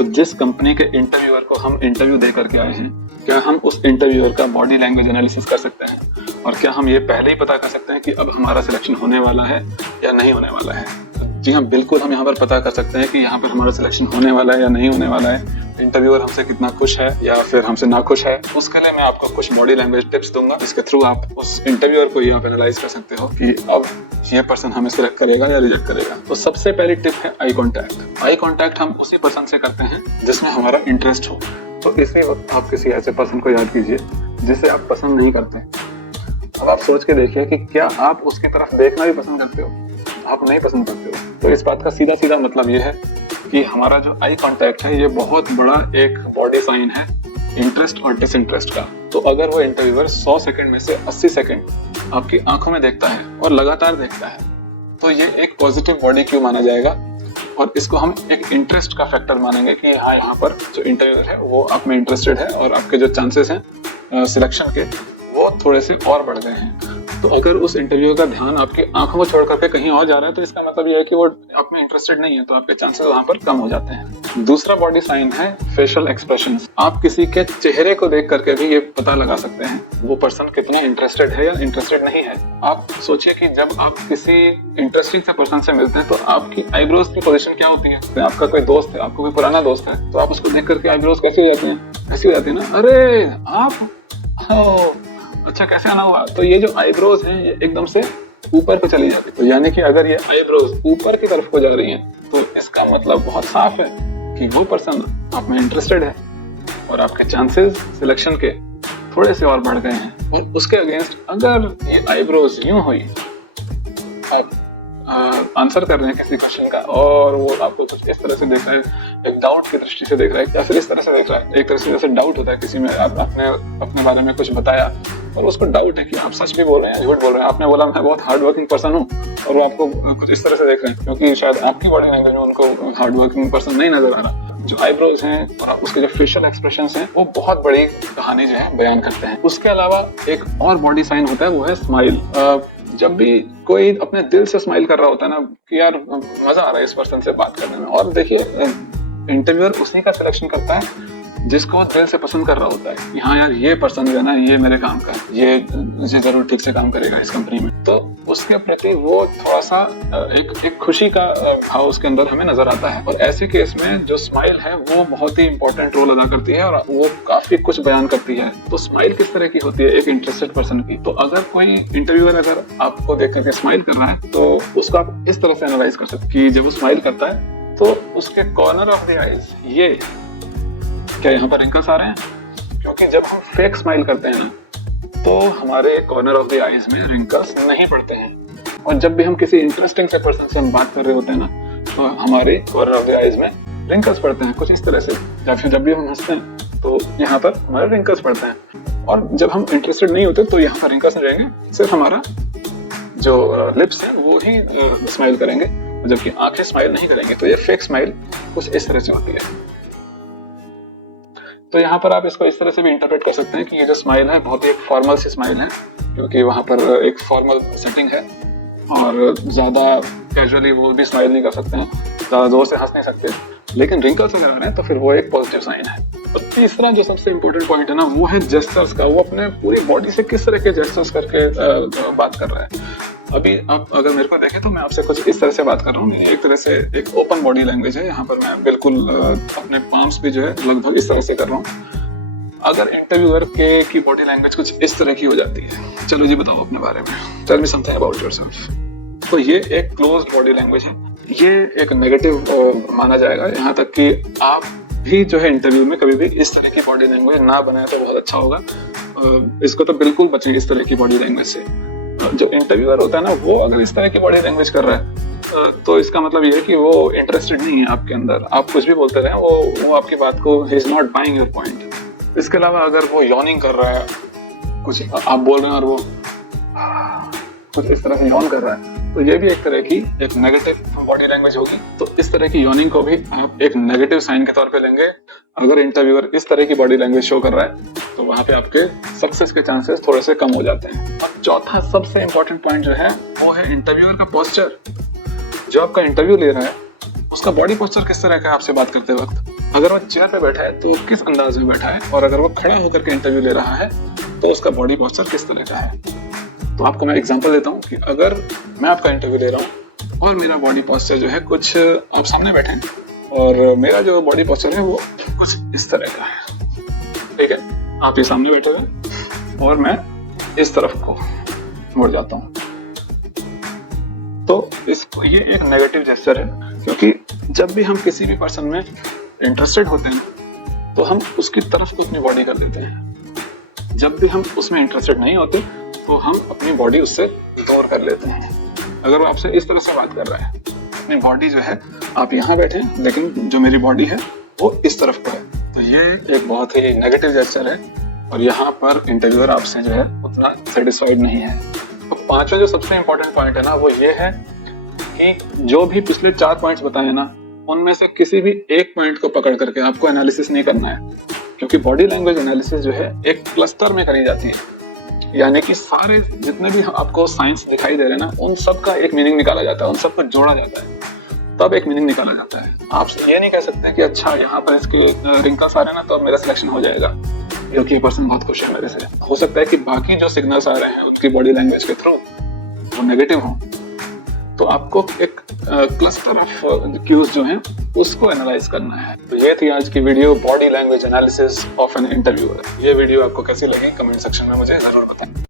तो जिस कंपनी के इंटरव्यूअर को हम इंटरव्यू दे करके आए हैं, क्या हम उस इंटरव्यूअर का बॉडी लैंग्वेज एनालिसिस कर सकते हैं? और क्या हम ये पहले ही पता कर सकते हैं कि अब हमारा सिलेक्शन होने वाला है या नहीं होने वाला है? जी हाँ, बिल्कुल हम यहाँ पर पता कर सकते हैं कि यहाँ पर हमारा सिलेक्शन होने वाला है या नहीं होने वाला है। इंटरव्यूअर हमसे कितना खुश है या फिर हमसे नाखुश है। उसके लिए मैं आपको कुछ बॉडी लैंग्वेज टिप्स दूंगा, जिसके थ्रू आप उस इंटरव्यूअर को यहाँ पे एनालाइज कर सकते हो कि अब ये पर्सन हमें सिलेक्ट करेगा या रिजेक्ट करेगा। तो सबसे पहली टिप है आई कॉन्टैक्ट। आई कॉन्टैक्ट हम उसी पर्सन से करते हैं जिसमें हमारा इंटरेस्ट हो। तो इसी वक्त आप किसी ऐसे पर्सन को याद कीजिए जिसे आप पसंद नहीं करते। अब आप सोच के देखिए कि क्या आप उसकी तरफ देखना भी पसंद करते हो? आप नहीं पसंद करते हो। तो इस बात का सीधा सीधा मतलब ये है कि हमारा जो आई कांटेक्ट है ये बहुत बड़ा एक बॉडी साइन है इंटरेस्ट और डिसइंटरेस्ट का। तो अगर वो इंटरव्यूअर 100 सेकंड में से 80 सेकंड आपकी आंखों में देखता है और लगातार देखता है, तो ये एक पॉजिटिव बॉडी क्यू माना जाएगा और इसको हम एक इंटरेस्ट का फैक्टर मानेंगे कि हाँ, यहाँ पर जो इंटरव्यूअर है वो आप में इंटरेस्टेड है और आपके जो चांसेस हैं सिलेक्शन के वो थोड़े से और बढ़ गए हैं। तो अगर उस इंटरव्यू का ध्यान आपकी आंखों को छोड़ करके कहीं और जा रहा है, तो इसका मतलब ये है कि वो आप में इंटरेस्टेड नहीं है, तो आपके चांसेस वहां पर कम हो जाते हैं। दूसरा बॉडी साइन है फेशियल एक्सप्रेशंस। आप किसी के चेहरे को देख करके भी ये पता लगा सकते हैं वो पर्सन कितना इंटरेस्टेड है या इंटरेस्टेड नहीं है। आप सोचिए कि जब आप किसी इंटरेस्टिंग से पर्सन से मिलते हैं तो आपकी आईब्रोज की पोजीशन क्या होती है? तो आपका कोई दोस्त है, आपको कोई पुराना दोस्त है, तो आप उसको देख करके आईब्रोज कैसी हो जाती है? ऐसी हो जाती है ना, अरे आप अच्छा कैसे आना हुआ। तो ये जो आईब्रोज हैं ये एकदम से ऊपर को चली जाती है। तो यानी कि अगर ये आईब्रोज ऊपर की तरफ को जा रही हैं, तो इसका मतलब बहुत साफ है कि वो पर्सन आप में इंटरेस्टेड है और आपके चांसेस सिलेक्शन के थोड़े से और बढ़ गए हैं। और उसके अगेंस्ट अगर ये आईब्रोज यूं हुई, आप आंसर कर रहे हैं किसी क्वेश्चन का और वो आपको कुछ इस तरह से देख रहा है, एक डाउट की दृष्टि से देख रहा है या फिर इस तरह से देख रहा है, एक तरह से जैसे डाउट होता है किसी में, आपने अपने बारे में कुछ बताया और उसको डाउट है कि आप सच भी बोल रहे हैं झूठ बोल रहे हैं। आपने बोला मैं बहुत हार्ड वर्किंग पर्सन हूँ और वो आपको कुछ इस तरह से देख रहे हैं क्योंकि शायद आपकी बॉडी लैंग्वेज में उनको हार्ड वर्किंग पर्सन नहीं नजर आ रहा। जो आईब्रोज हैं और उसके जो फेशियल एक्सप्रेशंस हैं वो बहुत बड़ी कहानी जो है बयान करते हैं। उसके अलावा एक और बॉडी साइन होता है, वो है स्माइल। जब भी कोई अपने दिल से स्माइल कर रहा होता है ना कि यार मजा आ रहा है इस पर्सन से बात करने में, और देखिए इंटरव्यूअर उसी का सिलेक्शन करता है जिसको दिल से पसंद कर रहा होता है कि हाँ यार ये पर्सन जो है ना ये मेरे काम का है, ये जरूर ठीक से काम करेगा इस कंपनी में। तो उसके प्रति वो थोड़ा सा एक खुशी का भाव उसके अंदर हमें नजर आता है। और ऐसे केस में जो स्माइल है वो बहुत ही इंपॉर्टेंट रोल अदा करती है और वो काफी कुछ बयान करती है। तो स्माइल किस तरह की होती है एक इंटरेस्टेड पर्सन की? तो अगर कोई इंटरव्यूअर अगर आपको देख करके स्माइल कर रहा है तो उसको आप इस तरह से एनालाइज कर सकते हैं कि जब वो स्माइल करता है तो उसके कॉर्नर ऑफ द आईज, ये क्या यहाँ पर रिंकल्स आ रहे हैं? क्योंकि जब हम फेक स्माइल करते हैं ना तो हमारे कॉर्नर ऑफ द आईज में रिंकल्स नहीं पड़ते हैं। और जब भी हम किसी इंटरेस्टिंग से पर्सन से हम बात कर रहे होते हैं ना तो हमारे कॉर्नर ऑफ द आईज में रिंकल्स पड़ते हैं कुछ इस तरह से। या फिर जब भी हम हंसते हैं तो यहाँ पर हमारे रिंकल्स पड़ते हैं। और जब हम इंटरेस्टेड नहीं होते तो यहाँ पर रिंकल्स नहीं रहेंगे, सिर्फ हमारा जो लिप्स है वो ही स्माइल करेंगे, जबकि आंखें स्माइल नहीं करेंगे। तो ये फेक स्माइल कुछ इस तरह से होती है। तो यहाँ पर आप इसको इस तरह से भी इंटरप्रेट कर सकते हैं कि ये जो स्माइल है बहुत ही एक फॉर्मल सी स्माइल है, क्योंकि वहाँ पर एक फॉर्मल सेटिंग है और ज्यादा कैजुअली वो भी स्माइल नहीं कर सकते हैं, ज्यादा जोर से हंस नहीं सकते। लेकिन रिंकल्स अगर आ रहे हैं तो फिर वो एक पॉजिटिव साइन है। और तीसरा जो सबसे इम्पोर्टेंट पॉइंट है ना वो है जेस्चर्स का। वो अपने पूरी बॉडी से किस तरह के जेस्चर्स करके बात कर रहा है। अभी आप अगर मेरे को देखें तो मैं आपसे कुछ इस तरह से बात कर रहा हूँ, एक तरह से एक ओपन बॉडी लैंग्वेज है। यहाँ पर मैं बिल्कुल अपने पाम्स भी जो है लगभग इस तरह से कर रहा हूँ। अगर इंटरव्यूअर की बॉडी लैंग्वेज कुछ इस तरह की हो जाती है, चलो जी बताओ अपने बारे में, tell me something about yourself, तो ये एक क्लोज्ड बॉडी लैंग्वेज है। ये एक नेगेटिव माना जाएगा। यहाँ तक कि आप भी जो है इंटरव्यू में कभी भी इस तरह की बॉडी लैंग्वेज ना बनाए तो बहुत अच्छा होगा। इसको तो बिल्कुल बचें इस तरह की बॉडी लैंग्वेज से। जो इंटरव्यूअर होता है ना वो अगर इस तरह की बॉडी लैंग्वेज कर रहा है तो इसका मतलब ये है कि वो इंटरेस्टेड नहीं है आपके अंदर। आप कुछ भी बोलते रहे वो आपकी बात को he is not buying your point. इसके अलावा अगर वो यॉनिंग कर रहा है, कुछ आप बोल रहे हैं और वो कुछ इस तरह से यॉन कर रहा है, तो ये भी एक तरह की एक नेगेटिव बॉडी लैंग्वेज होगी। तो इस तरह की यॉनिंग को भी आप एक नेगेटिव साइन के तौर पे लेंगे। अगर इंटरव्यूअर इस तरह की बॉडी लैंग्वेज शो कर रहा है तो वहां पे आपके सक्सेस के चांसेस थोड़े से कम हो जाते हैं। और चौथा सबसे इंपॉर्टेंट पॉइंट जो है वो है इंटरव्यूअर का पोस्चर। जो आपका इंटरव्यू ले रहा है उसका बॉडी पोस्चर किस तरह का है आपसे बात करते वक्त? अगर वो चेयर पे बैठा है तो वो किस अंदाज में बैठा है, और अगर वो खड़ा होकर के इंटरव्यू ले रहा है तो उसका बॉडी पोस्चर किस तरह का है। तो आपको मैं एग्जांपल देता हूँ कि अगर मैं आपका इंटरव्यू ले रहा हूँ और मेरा बॉडी पोस्चर जो है कुछ, आप सामने बैठे हैं और मेरा जो बॉडी पोस्चर है वो कुछ इस तरह का है, ठीक है। आप ये सामने बैठे हुए और मैं इस तरफ को मुड़ जाता हूँ, तो इसको ये एक नेगेटिव जेस्चर है, क्योंकि जब भी हम किसी भी पर्सन में इंटरेस्टेड होते हैं तो हम उसकी तरफ को अपनी बॉडी कर देते हैं। जब भी हम उसमें इंटरेस्टेड नहीं होते तो हम अपनी बॉडी उससे दूर कर लेते हैं। अगर वो आपसे इस तरह से बात कर रहा है, अपनी बॉडी जो है, आप यहाँ बैठे हैं लेकिन जो मेरी बॉडी है वो इस तरफ को है, तो ये एक बहुत ही नेगेटिव जेस्चर है और यहाँ पर इंटरव्यूअर आपसे जो है उतना सेटिस्फाइड नहीं है। तो पांचवा जो सबसे इंपॉर्टेंट पॉइंट है ना, वो ये है कि जो भी पिछले 4 पॉइंट्स बताए ना, उनमें से किसी भी एक पॉइंट को पकड़ करके आपको एनालिसिस नहीं करना है, क्योंकि बॉडी लैंग्वेज एनालिसिस जो है एक क्लस्टर में करी जाती है। यानी कि सारे जितने भी आपको साइंस दिखाई दे रहे हैं ना, उन सब का एक मीनिंग निकाला जाता है, उन सबको जोड़ा जाता है, तब एक मीनिंग निकाला जाता है। आप ये नहीं कह सकते कि अच्छा यहाँ पर इसके रिंकल्स आ रहे हैं ना तो अब मेरा सिलेक्शन हो जाएगा, क्योंकि ये पर्सन बहुत खुश है मेरे से। हो सकता है कि बाकी जो सिग्नल्स आ रहे हैं उनकी बॉडी लैंग्वेज के थ्रू वो नेगेटिव हो, तो आपको एक क्लस्टर ऑफ क्यूज जो हैं उसको एनालाइज करना है। तो ये थी आज की video, body language analysis of an interviewer. ये वीडियो आपको कैसी लगी कमेंट सेक्शन में मुझे जरूर बताएं।